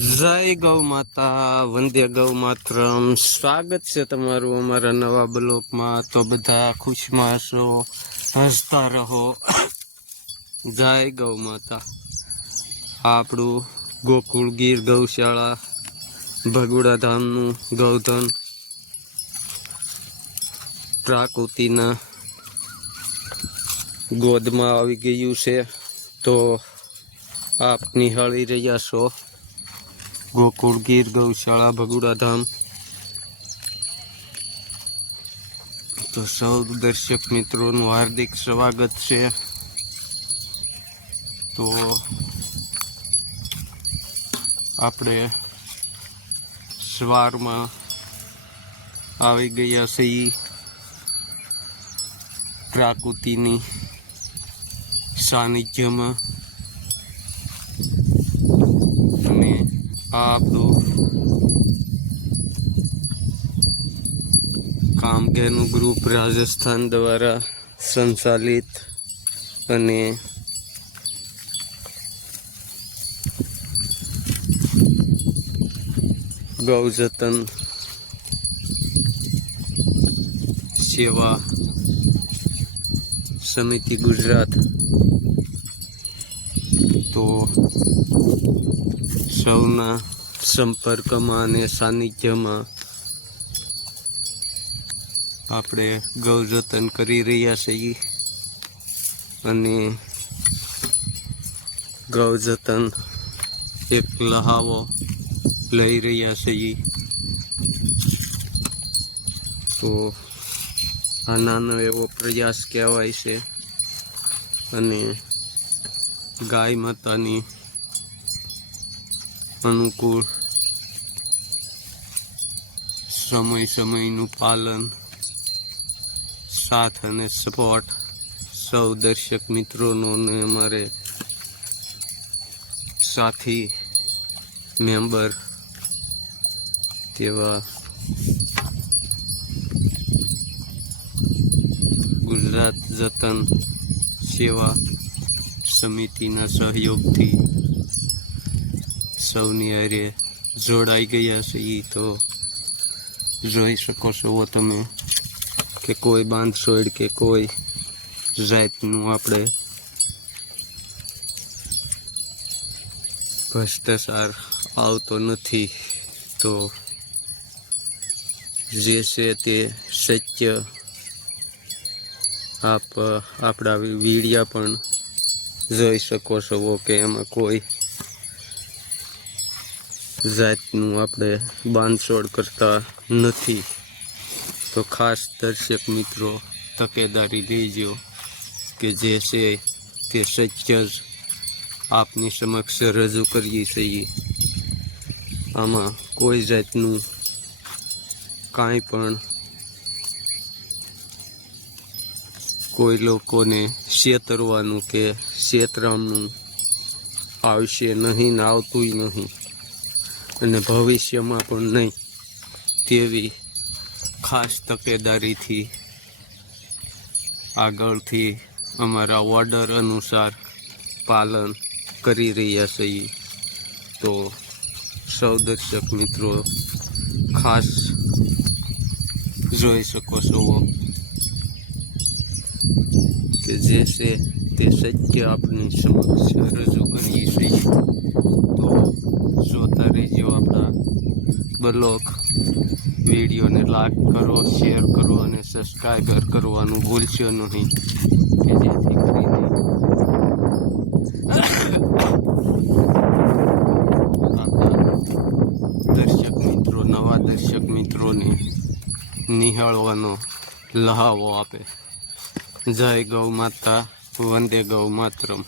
જય ગૌ માતા, વંદે ગૌ માતરમ. સ્વાગત છે તમારું અમારા નવા બ્લોકમાં. તો બધા ખુશમાં હશો, હસતા રહો. જય ગૌ માતા. આપણું ગોકુળ ગીર ગૌશાળા ભગુડા ધામનું ગૌધન પ્રાકૃતિના ગોદમાં આવી ગયું છે. તો આપ નિહાળી રહ્યા છો ગોકુળ ગીર ગૌશાળા ભગુડા ધામ. તો સૌ દર્શક મિત્રોનું હાર્દિક સ્વાગત છે. તો આપણે સવારમાં આવી ગયા છીએ પ્રાકૃતિની સાનિધ્યમાં. અને આ આપણું કામગેરનું ગ્રુપ રાજસ્થાન દ્વારા સંચાલિત અને ગૌજતન સેવા સમિતિ ગુજરાત. તો સૌના સંપર્કમાં અને સાનિધ્યમાં આપણે ગૌજતન કરી રહ્યા છીએ અને ગૌજતન એક લહાવો લઈ રહ્યા છીએ. તો આ નાનો એવો પ્રયાસ કહેવાય છે અને ગાય માતાની અનુકૂળ સમયનું પાલન, સાથ અને સપોર્ટ સૌ દર્શક મિત્રોનો અને અમારે સાથી મેમ્બર તેવા ગુજરાત જતન સેવા સમિતિના સહયોગથી સૌની હારે જોડાઈ ગયા છીએ. તો જોઈ શકો છો તમે કે કોઈ બાંધછોડ કે કોઈ જાતનું આપણે ભ્રષ્ટાચાર આવતો નથી. તો જે છે તે સત્ય આપણા વીડિયા પણ જોઈ શકો છો કે એમાં કોઈ જાતનું આપણે બાંધછોડ કરતા નથી. તો ખાસ દર્શક મિત્રો તકેદારી લેજો કે જે છે તે સત્ય જ આપની સમક્ષ રજૂ કરીએ છીએ. આમાં કોઈ જાતનું કાંઈ પણ કોઈ લોકોને છેતરવાનું કે છેતરામણું આવશે નહીં ને આવતુંય નહીં અને ભવિષ્યમાં પણ નહીં તેવી ખાસ તકેદારીથી આગળથી અમારા ઓર્ડર અનુસાર પાલન કરી રહ્યા છીએ. તો સૌ દર્શક મિત્રો ખાસ જોઈ શકો છો કે જે છે તે સત્ય આપની સમક્ષ રજૂ કરીએ છીએ. તો જોતા રહેજો આપણા બ્લોગ. વિડીયોને લાઈક કરો, શેર કરો અને સબસ્ક્રાઈબર કરવાનું ભૂલશો નહીં કે જેથી કરીને દર્શક મિત્રો, નવા દર્શક મિત્રોને નિહાળવાનો લહાવો આપે. જય ગૌ માતા, વંદે ગૌ માતરમ.